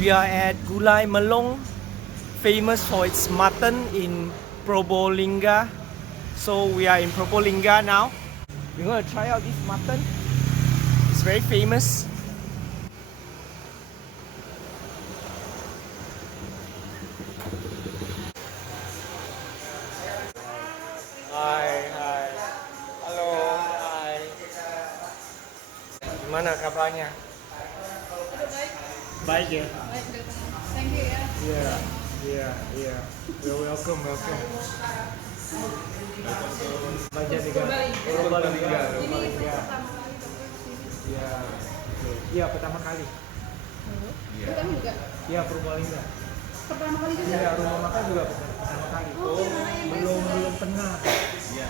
We are at Gulai Melong, famous for its mutton in Probolingga. So we are in Probolingga now. We're gonna try out this mutton. It's very famous. Hai. Halo, hai. Gimana kabarnya? Baik ya? Thank you ya. Iya. Welcome. Banjarnegara. Purbalingga. Ini pertama kali kesini. Iya, pertama kali. Bukan juga. Iya, Purbalingga. Pertama kali juga. Iya, rumah makan juga pertama kali. Belum pernah. Iya.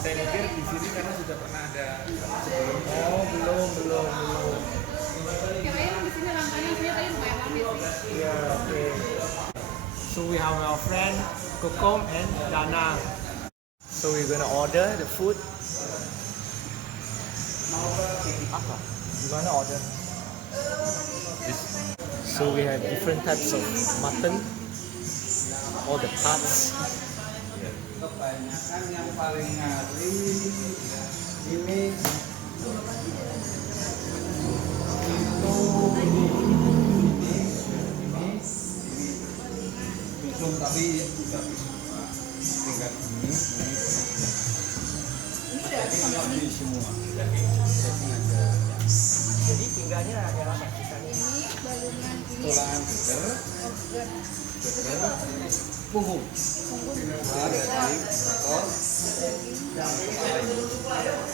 Saya pikir di sini karena sudah pernah ada sebelumnya. Oh, belum. Kirain di sini langkahnya saya tadi lumayan rame sih. Iya, oke. So we have our friend Kokom and Dana. So we're gonna order the food. Apa? Gimana order? So we have different types of mutton, all the parts. Kebanyakan yang paling ngari ini belum, tapi sudah semua tingkat ini semua Jadi tinggalnya adalah masakannya. Ini balungan ini. tulangan beger, punggung, daging, ekor, dan kepala juga.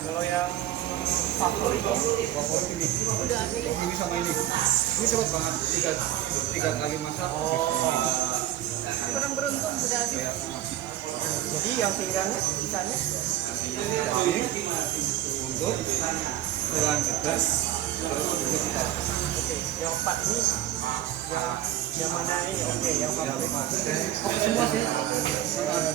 Kalau yang favorit Favorit ini sama ini cepat banget, tiga kali masak. Kurang beruntung udah habis. jadi yang tinggalnya sisanya Daging untuk tulang beger, terus yang empat ini yang mana ini oke yang favorit semua sih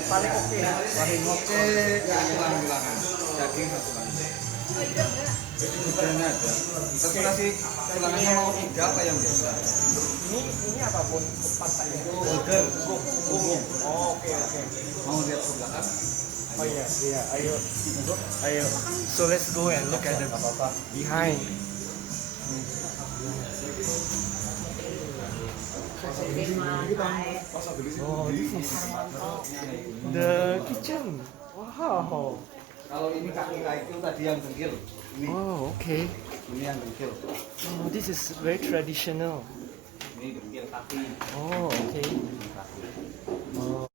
paling oke paling oke yang tulang-tulangan, daging satu lagi. Udahnya ada. Tapi nasi tulangannya mau 3 apa yang biasa? ini apa pun pantai ya Burger, punggung. oh oke Mau lihat ke belakang? oh iya ayo so let's go and look at the behind. Oh, this is the kitchen. Wow. Kalau ini kaki itu tadi yang dengkil. Ini, Oh, okay. ini yang dengkil. Oh, this is very traditional. Ini dengkil kaki. Oh, okay. Oh,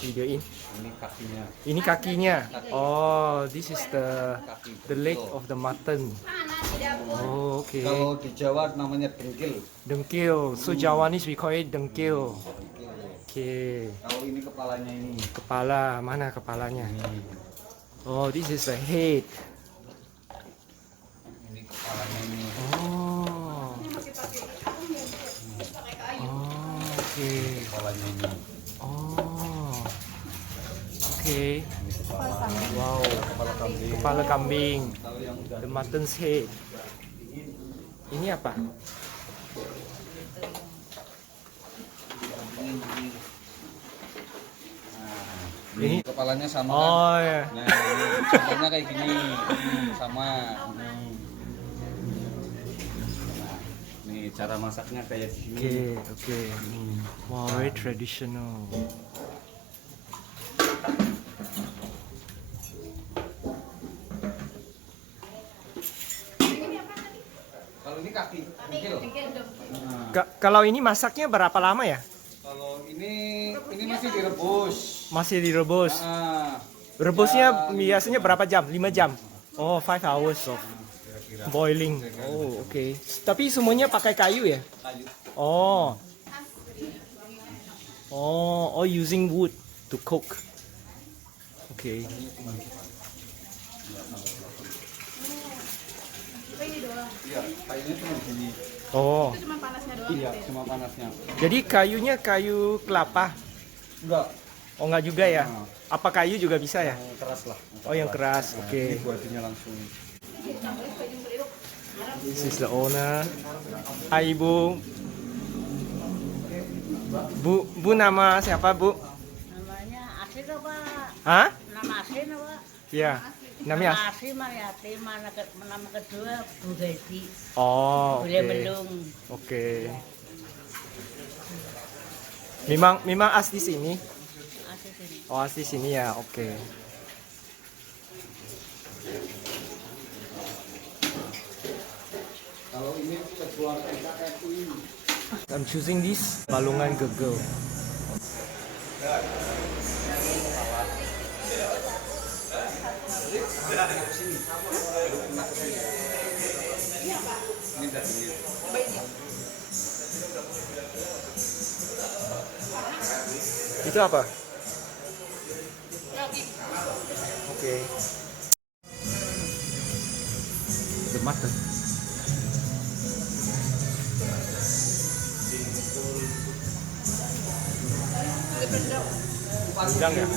videoin. Ini kakinya. Ini kakinya. Oh, this is the leg of the mutton. Oh, okay. Kalau di Jawa namanya dengkil. Dengkil. So Javanese we call it dengkil. Okay. Kalau ini kepalanya ini. Kepala, mana kepalanya? Ini, Oh, this is the head. ini kepalanya ini. Oh. Oh, okay. Kepalanya ini. Oh. Okay. Ini kepala. Wow. Kepala kambing. Kepala kambing. Kalau yang udah The mutton's head. Ini apa? Ini kepalanya sama kan? Oh ya. Nah, ini contohnya kayak gini. Sama. Nih, cara masaknya kayak gini. Oke. Wow, very traditional. Kalau ini kaki, dengkil. Nah, Kalau ini masaknya berapa lama ya? kalau ini masih direbus. Masih direbus. Nah, Rebusnya biasanya berapa jam? 5 jam. Oh, 5 hours of kira-kira boiling. Oh, oke. Tapi semuanya pakai kayu ya? kayu. Oh. Oh, using wood to cook. Oke. Ini doang. Iya, kayunya cuma di sini. Oh. Itu cuma panasnya doang. Iya, cuma panasnya. Jadi kayunya kayu kelapa. Enggak. Oh enggak juga ya? Apa kayu juga bisa ya? Yang keras lah. Oh yang keras, Nah, oke. Ini buatinya langsung. This is the owner. Hai Ibu. Bu nama siapa Bu? Namanya asli tuh Pak. Hah? Nama asli tuh Pak. Ya. Namanya Nama asli Mariati, nama kedua Bu Gedi. Oh, oke. Boleh Belung. Oke. Memang asli sini. Asli sini. Oh, asli sini ya. Oke. Kalau ini keluar NKRI. I'm choosing this Balungan Gegel. Ini dagingnya. Itu apa? Oke. The mutton. Udang ya?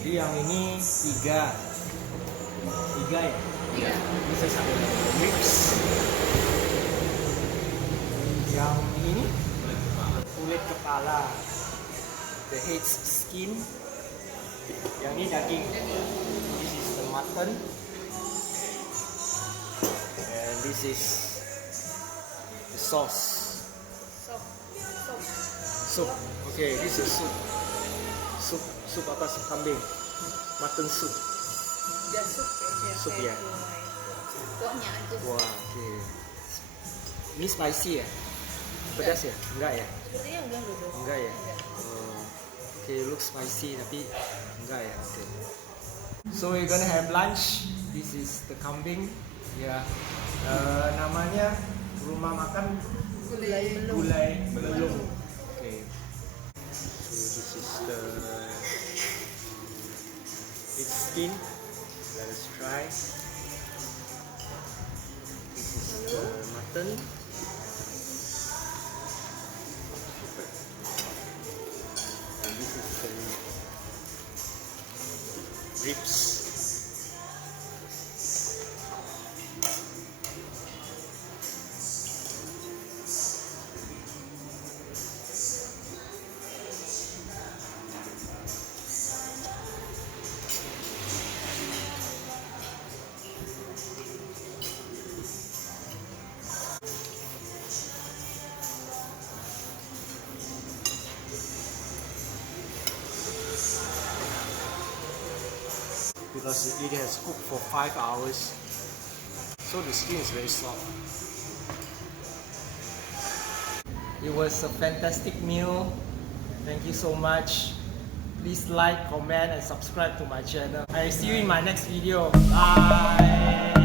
Jadi yang ini tiga ya? Iya. Bisa satu ribs. Yang ini kulit kepala, the head skin. Yang ini daging. This is the mutton. And this is the sauce. Soup. Okay, this is soup. Sup apa sup kambing? Mutton soup. Udah sup ya. Sup ya. Kuahnya aja. Wah, oke. Ini spicy ya? Pedas ya? Enggak ya? Sepertinya enggak dulu. Enggak ya? Oh, oke, look spicy tapi enggak ya? Oke. So we're gonna have lunch. This is the kambing. Ya. Namanya rumah makan Gulai Belung. Oke. So this is the its skin. Let us try. This is the mutton. And this is the ribs. Because it has cooked for 5 hours, so the skin is very soft. It was a fantastic meal. Thank you so much. Please like, comment and subscribe to my channel. I see you in my next video. Bye.